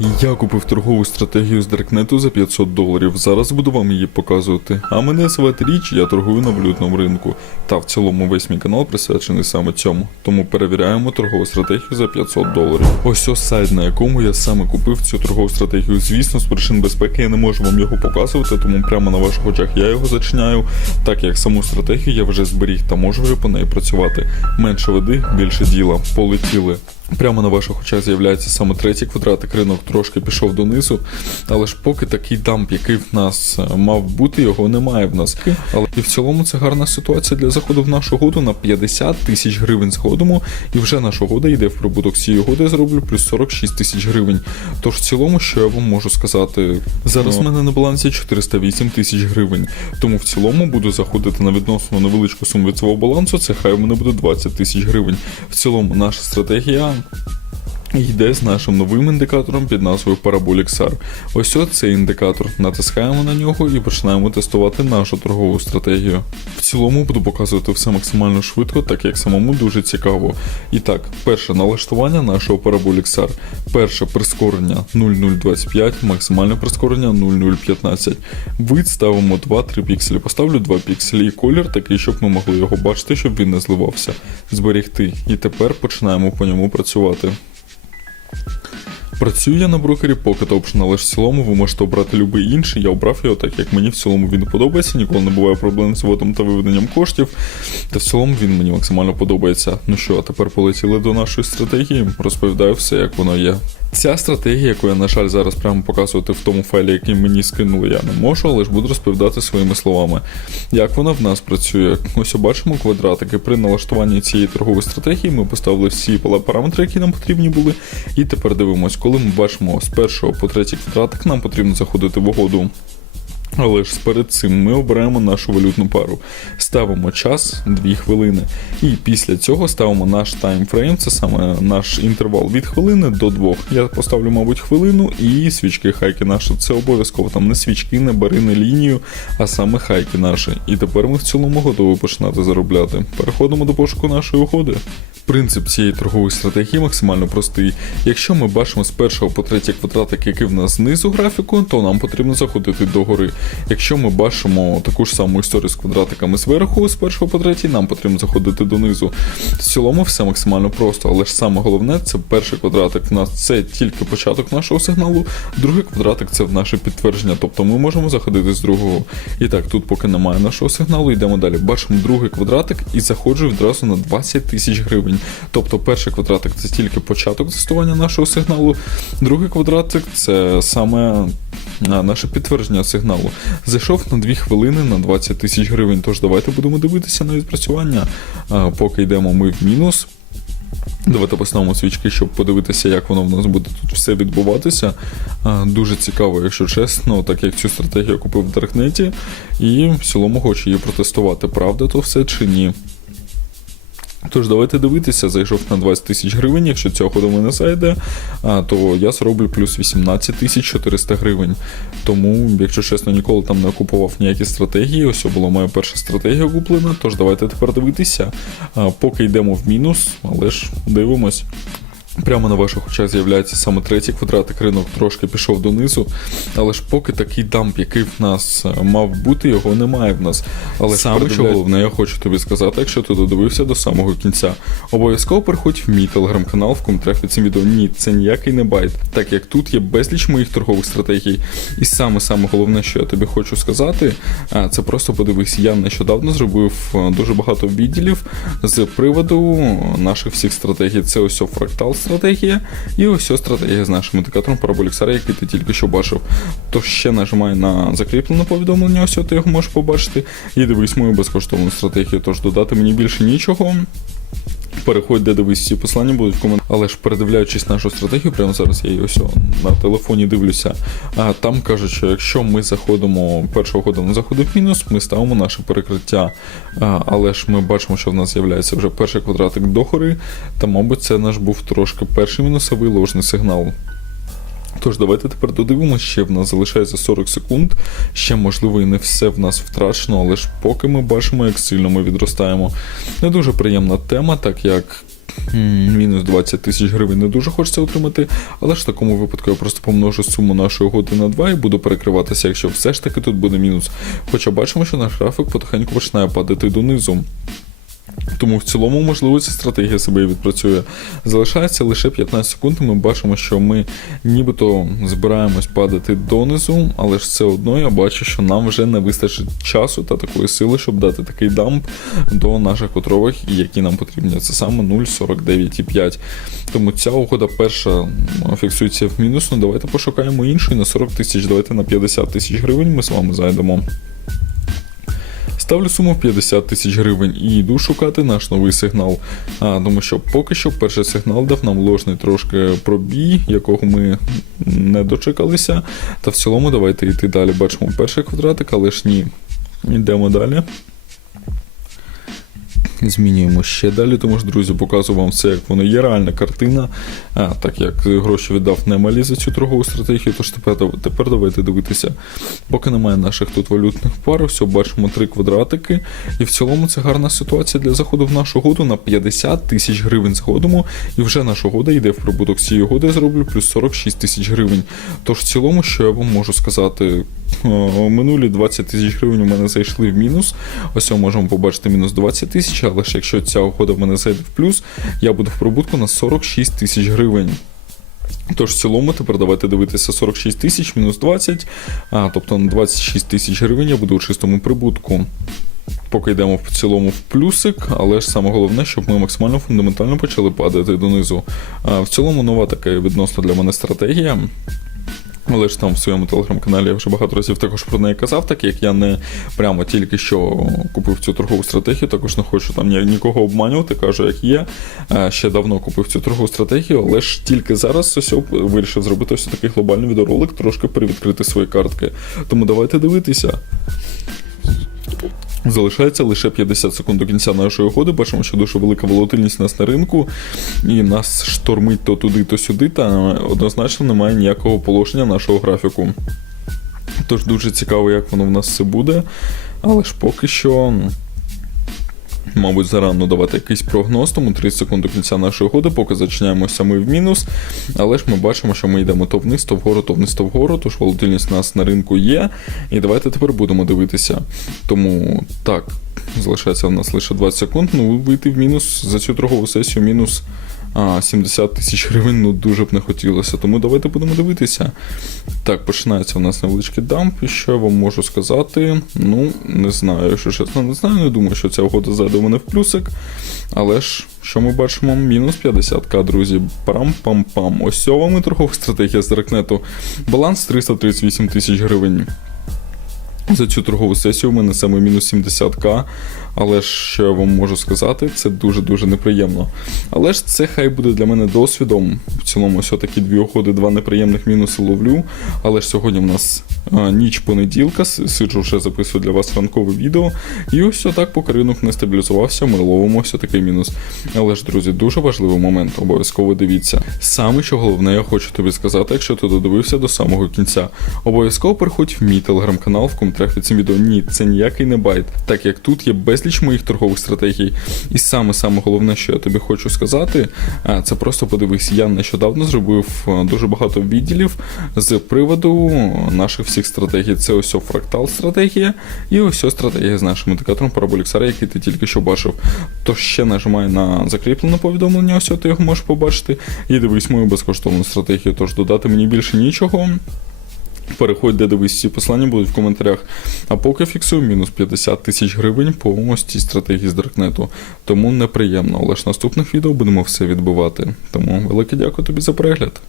Я купив торгову стратегію з Даркнету за 500 доларів. Зараз буду вам її показувати. А мене звати Річ, я торгую на валютному ринку. Та в цілому весь мій канал присвячений саме цьому. Тому перевіряємо торгову стратегію за 500 доларів. Ось ось сайт, на якому я саме купив цю торгову стратегію. Звісно, з причин безпеки я не можу вам його показувати, тому прямо на ваших очах я його зачиняю, так як саму стратегію я вже зберіг та можу вже по неї працювати. Менше води, більше діла. Полетіли. Прямо на ваших очах з'являється саме третій квадратик, ринок трошки пішов донизу, але ж поки такий дамп, який в нас е, мав бути, його немає в нас. Але і в цілому це гарна ситуація для заходу в нашу угоду на 50 тисяч гривень заходимо, і вже наша угода йде в прибуток цієї угоди, я зроблю плюс 46 тисяч гривень. Тож в цілому, що я вам можу сказати, зараз в мене на балансі 408 тисяч гривень. Тому в цілому буду заходити на відносно невеличку суму від свого балансу, це хай у мене буде 20 тисяч гривень. В цілому наша стратегія Welcome. Йде з нашим новим індикатором під назвою Parabolic SAR. Ось от цей індикатор. Натискаємо на нього і починаємо тестувати нашу торгову стратегію. В цілому буду показувати все максимально швидко, так як самому дуже цікаво. І так, перше налаштування нашого Parabolic SAR. Перше прискорення 0025, максимальне прискорення 0015. Вид ставимо 2-3 пікселі. Поставлю 2 пікселі і колір такий, щоб ми могли його бачити, щоб він не зливався. Зберігти. І тепер починаємо по ньому працювати. Працюю я на брокері Pocket Option, але ж в цілому ви можете обрати будь-який інший. Я обрав його, так як мені в цілому він подобається, ніколи не буває проблем з вводом та виведенням коштів. Та в цілому він мені максимально подобається. Ну що, а тепер полетіли до нашої стратегії. Розповідаю все, як воно є. Ця стратегія, яку я, на жаль, зараз прямо показувати в тому файлі, який мені скинули, я не можу, але ж буду розповідати своїми словами. Як вона в нас працює? Ось бачимо квадратики. При налаштуванні цієї торгової стратегії ми поставили всі параметри, які нам потрібні були. І тепер дивимось, коли ми бачимо з першого по третій квадратик, нам потрібно заходити в угоду. Але ж перед цим ми обираємо нашу валютну пару, ставимо час 2 хвилини. І після цього ставимо наш таймфрейм, це саме наш інтервал від хвилини до 2. Я поставлю, мабуть, хвилину і свічки хайки наші. Це обов'язково там не свічки, не бари, не лінію, а саме хайки наші. І тепер ми в цілому готові починати заробляти. Переходимо до пошуку нашої угоди. Принцип цієї торгової стратегії максимально простий. Якщо ми бачимо з першого по третій квадратик, який в нас знизу графіку, то нам потрібно заходити догори. Якщо ми бачимо таку ж саму історію з квадратиками зверху, з першого по третій, нам потрібно заходити донизу. В цілому все максимально просто, але ж саме головне це перший квадратик. У нас це тільки початок нашого сигналу, другий квадратик це в наше підтвердження, тобто ми можемо заходити з другого. І так, тут поки немає нашого сигналу, йдемо далі. Бачимо другий квадратик і заходжу відразу на 20 тисяч гривень. Тобто перший квадратик це тільки початок тестування нашого сигналу, другий квадратик це саме а, наше підтвердження сигналу. Зайшов на 2 хвилини на 20 тисяч гривень. Тож давайте будемо дивитися на відпрацювання. Поки йдемо ми в мінус. Давайте поставимо свічки, щоб подивитися, як воно в нас буде тут все відбуватися. Дуже цікаво, якщо чесно, так як цю стратегію купив в Даркнеті, і в цілому хочу її протестувати, правда то все чи ні. Тож давайте дивитися, зайшов на 20 тисяч гривень, якщо цього ходу мене зайде, то я зроблю плюс 18 тисяч 400 гривень. Тому, якщо чесно, ніколи там не купував ніякі стратегії, ось це була моя перша стратегія куплена, тож давайте тепер дивитися. Поки йдемо в мінус, але ж дивимось. Прямо на ваших очах з'являється саме третій квадратик, ринок трошки пішов донизу, але ж поки такий дамп, який в нас е, мав бути, його немає в нас. Але саме що головне, я хочу тобі сказати, якщо ти додивився до самого кінця, обов'язково переходь в мій телеграм-канал в коментарях під цим відео. Ні, це ніякий не байт, так як тут є безліч моїх торгових стратегій. І саме саме головне, що я тобі хочу сказати, це просто подивись, я нещодавно зробив е, дуже багато відділів з приводу наших всіх стратегій. Це ось фрактал стратегія, і ось ця стратегія з нашим індикатором Параболіксара, який ти тільки що бачив. Тож ще нажимай на закріплене повідомлення, ось ти його можеш побачити. І дивись мою безкоштовну стратегію. Тож додати мені більше нічого. Переходь, де дивись, всі послання будуть в. Але ж передивляючись нашу стратегію, прямо зараз я її ось на телефоні дивлюся. А там кажуть, що якщо ми заходимо першого ходу на заходи в мінус, ми ставимо наше перекриття. А, але ж ми бачимо, що в нас з'являється вже перший квадратик догори, та, мабуть, це наш був трошки перший мінусовий ложний сигнал. Тож, давайте тепер додивимося, ще в нас залишається 40 секунд. Ще, можливо, і не все в нас втрачено, але ж поки ми бачимо, як сильно ми відростаємо. Не дуже приємна тема, так як мінус 20 тисяч гривень не дуже хочеться отримати, але ж в такому випадку я просто помножу суму нашої угоди на 2 і буду перекриватися, якщо все ж таки тут буде мінус. Хоча бачимо, що наш графік потихеньку починає падати донизу. Тому в цілому, можливо, ця стратегія себе відпрацює. Залишається лише 15 секунд. і Ми бачимо, що ми нібито збираємось падати донизу, але ж все одно я бачу, що нам вже не вистачить часу та такої сили, щоб дати такий дамп до наших котрових, які нам потрібні. Це саме 0,49,5. Тому ця угода перша фіксується в мінус. Ну давайте пошукаємо іншу на 40 тисяч, давайте на 50 тисяч гривень ми з вами зайдемо. Ставлю суму 50 тисяч гривень і йду шукати наш новий сигнал. А, тому що поки що перший сигнал дав нам ложний трошки пробій, якого ми не дочекалися. Та в цілому давайте йти далі. Бачимо перший квадратик, але ж ні. Йдемо далі. Змінюємо ще далі, тому ж, друзі, показую вам все, як воно є. Реальна картина. А, так як гроші віддав не малі за цю торгову стратегію, тож тепер, тепер давайте дивитися. Поки немає наших тут валютних пар, все, бачимо три квадратики. І в цілому це гарна ситуація для заходу в нашу угоду на 50 тисяч гривень згодимо. І вже наша угода йде в прибуток цієї угоди, я зроблю плюс 46 тисяч гривень. Тож в цілому, що я вам можу сказати, минулі 20 тисяч гривень у мене зайшли в мінус. Ось ми можемо побачити мінус 20 тисяч, але ж якщо ця угода в мене зайде в плюс, я буду в прибутку на 46 тисяч гривень. Тож в цілому тепер давайте дивитися 46 тисяч мінус 20, а, тобто на 26 тисяч гривень я буду у чистому прибутку. Поки йдемо в цілому в плюсик, але ж саме головне, щоб ми максимально фундаментально почали падати донизу. А, в цілому нова така відносно для мене стратегія. Але ж там в своєму телеграм-каналі я вже багато разів також про неї казав, так як я не прямо тільки що купив цю торгову стратегію, також не хочу там нікого обманювати, кажу, як є. Е, Ще давно купив цю торгову стратегію, але ж тільки зараз ось вирішив зробити ось такий глобальний відеоролик, трошки привідкрити свої картки. Тому давайте дивитися. Залишається лише 50 секунд до кінця нашої угоди. Бачимо, що дуже велика волатильність нас на ринку, і нас штормить то туди, то сюди, та однозначно немає ніякого положення нашого графіку. Тож дуже цікаво, як воно в нас все буде. Але ж поки що. Мабуть, зарано давати якийсь прогноз, тому 30 секунд до кінця нашої ходи, поки зачиняємося ми в мінус. Але ж ми бачимо, що ми йдемо то вниз, то вгору, то вниз, то вгору, тож волатильність у нас на ринку є. І давайте тепер будемо дивитися. Тому так, залишається в нас лише 20 секунд. Ну, вийти в мінус за цю торгову сесію мінус 70 тисяч гривень, ну дуже б не хотілося. Тому давайте будемо дивитися. Так, починається у нас невеличкий дамп. І що я вам можу сказати? Ну, не знаю, якщо чесно, не знаю. Не думаю, що ця угода зайде у мене в плюсик. Але ж, що ми бачимо? Мінус 50к, друзі. Парам-пам-пам. Ось цього ми торгова стратегія з Рекнету. Баланс 338 тисяч гривень. За цю торгову сесію ми несемо мінус 70к, але що я вам можу сказати, це дуже-дуже неприємно. Але ж це хай буде для мене досвідом. В цілому, ось такі дві уходи, два неприємних мінуси ловлю. Але ж сьогодні в нас а, ніч понеділка, сиджу вже записую для вас ранкове відео. І ось отак, поки ринок не стабілізувався, ми ловимо ось такий мінус. Але ж, друзі, дуже важливий момент, обов'язково дивіться. Саме що головне, я хочу тобі сказати, якщо ти додивився до самого кінця. Обов'язково приходь в мій телеграм-канал в коментарях під цим відео. Ні, це ніякий не байт, так як тут є безліч моїх торгових стратегій. І саме саме головне, що я тобі хочу сказати, це просто подивись. Я нещодавно зробив дуже багато відділів з приводу наших всіх стратегій. Це ось фрактал стратегія і ось стратегія з нашим індикатором Параболіксара, який ти тільки що бачив. Тож ще нажимай на закріплене повідомлення, ось ти його можеш побачити. І дивись мою безкоштовну стратегію. Тож додати мені більше нічого. Переходь, де дивись, всі послання будуть в коментарях. А поки фіксую мінус 50 тисяч гривень по ось цій стратегії з Даркнету. Тому неприємно, але ж наступних відео будемо все відбивати. Тому велике дякую тобі за перегляд.